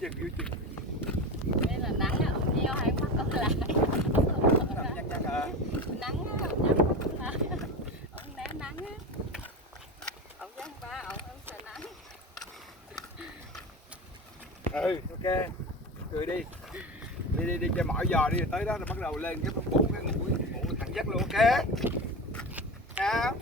chừng đây là nắng á, ông nhiều hay bắt con lại nhăn à. nắng á, ông nhắm bắt con lại ông né nắng á, ông dám ba ông sợ nắng. Ừ, ok, cười đi, đi cho mỏi giò đi, tới đó rồi bắt đầu lên cái bốn cái ngủ thẳng giấc luôn, ok? Sao?